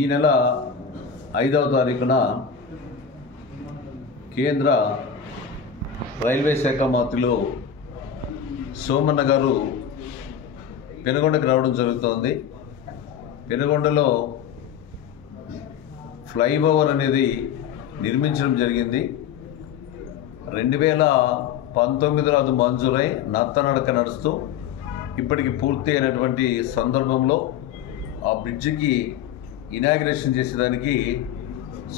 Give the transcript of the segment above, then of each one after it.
ఈ నెల 5వ తారీఖున కేంద్ర రైల్వే శాఖ మంత్రులు సోమన్న గారు పెనుగొండకు రావడం జరుగుతోంది. పెనుగొండలో ఫ్లైఓవర్ అనేది నిర్మించడం జరిగింది. 2019లో అది మంజూరై నత్తనడక నడుస్తూ ఇప్పటికి పూర్తి అయినటువంటి సందర్భంలో ఆ బ్రిడ్జికి ఇనాగ్రేషన్ చేసేదానికి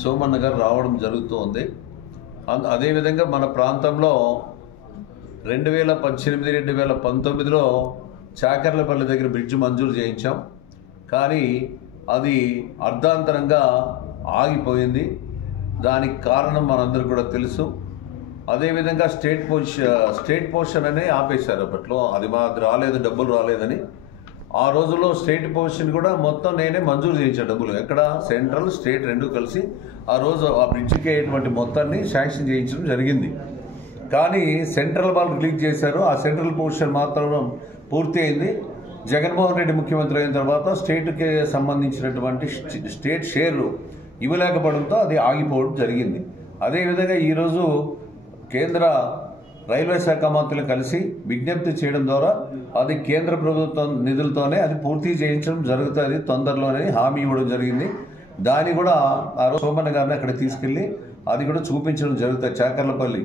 సోమన్న గారు రావడం జరుగుతోంది. అదేవిధంగా మన ప్రాంతంలో 2018-2019లో చాకర్లపల్లి దగ్గర బ్రిడ్జ్ మంజూరు చేయించాం. కానీ అది అర్ధాంతరంగా ఆగిపోయింది. దానికి కారణం మనందరికీ కూడా తెలుసు. అదేవిధంగా స్టేట్ పోర్షన్ అనే ఆపేశారు. అప్పట్లో అది మాకు రాలేదు, డబ్బులు రాలేదని. ఆ రోజుల్లో స్టేట్ పోర్షన్ కూడా మొత్తం నేనే మంజూరు చేయించాను. డబ్బులు ఎక్కడ సెంట్రల్ స్టేట్ రెండు కలిసి ఆ రోజు ఆ బ్రిడ్జికి అయ్యేటువంటి మొత్తాన్ని శాంక్షన్ చేయించడం జరిగింది. కానీ సెంట్రల్ వాళ్ళు రిలీజ్ చేశారు. ఆ సెంట్రల్ పోర్షన్ మాత్రం పూర్తి అయింది. జగన్మోహన్ రెడ్డి ముఖ్యమంత్రి అయిన తర్వాత స్టేట్కి సంబంధించినటువంటి స్టేట్ షేర్లు ఇవ్వలేకపోవడంతో అది ఆగిపోవడం జరిగింది. అదేవిధంగా ఈరోజు కేంద్ర రైల్వే శాఖ మంత్రులు కలిసి విజ్ఞప్తి చేయడం ద్వారా అది కేంద్ర ప్రభుత్వం నిధులతోనే అది పూర్తి చేయించడం జరుగుతుంది తొందరలోనే హామీ ఇవ్వడం జరిగింది. దాన్ని కూడా ఆ రోజు సోమన్న గారిని అక్కడ తీసుకెళ్ళి అది కూడా చూపించడం జరుగుతుంది. చాకర్లపల్లి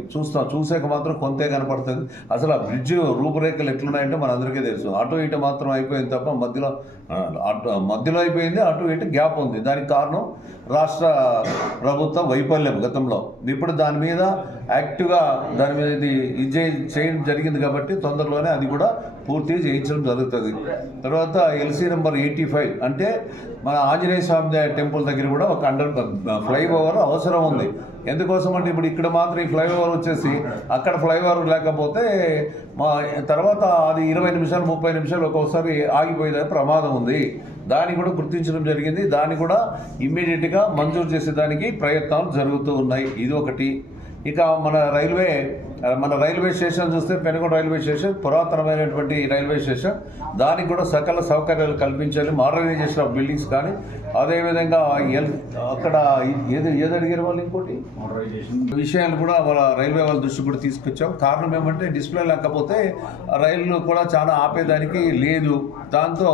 చూసాక మాత్రం కొంతే కనపడుతుంది. అసలు ఆ బ్రిడ్జ్ రూపురేఖలు ఎట్లున్నాయంటే మనందరికీ తెలుసు. అటు ఇటు మాత్రం అయిపోయింది తప్ప మధ్యలో అయిపోయింది, అటు ఇటు గ్యాప్ ఉంది. దానికి కారణం రాష్ట్ర ప్రభుత్వం వైఫల్యం గతంలో. ఇప్పుడు దాని మీద యాక్టివ్గా దాని మీద ఇది చేయడం జరిగింది కాబట్టి తొందరలోనే అది కూడా పూర్తి చేయించడం జరుగుతుంది. తర్వాత ఎల్సీ నెంబర్ 85 అంటే మన ఆంజనేయ స్వామి టెంపుల్ దగ్గర కూడా ఒక ఫ్లైఓవర్ అవసరం ఉంది. ఎందుకోసం అంటే ఇప్పుడు ఇక్కడ మాత్రం ఈ ఫ్లైఓవర్ వచ్చేసి అక్కడ ఫ్లైఓవర్ లేకపోతే తర్వాత అది 20 నిమిషాలు 30 నిమిషాలు ఒక్కొక్కసారి ఆగిపోయేది ప్రమాదం ఉంది. దాన్ని కూడా గుర్తించడం జరిగింది. దాన్ని కూడా ఇమ్మీడియట్గా మంజూరు చేసేదానికి ప్రయత్నాలు జరుగుతూ ఉన్నాయి. ఇది ఒకటి. ఇక మన రైల్వే స్టేషన్ చూస్తే పెనుగొండ రైల్వే స్టేషన్ పురాతనమైనటువంటి రైల్వే స్టేషన్. దానికి కూడా సకల సౌకర్యాలు కల్పించాలి. మోడర్నైజేషన్ ఆఫ్ బిల్డింగ్స్ కానీ అదేవిధంగా అక్కడ ఏది అడిగారు వాళ్ళు ఇంకోటి విషయాలు కూడా వాళ్ళ రైల్వే వాళ్ళ దృష్టి కూడా తీసుకొచ్చాం. కారణం ఏమంటే డిస్ప్లే లేకపోతే రైళ్లు కూడా చాలా ఆపేదానికి లేదు. దాంతో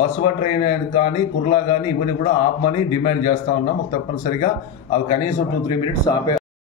బస్సు ట్రైన్ కానీ కుర్లా కానీ ఇవన్నీ కూడా ఆపమని డిమాండ్ చేస్తూ ఉన్నాం. తప్పనిసరిగా అవి కనీసం 2-3 మినిట్స్ ఆపే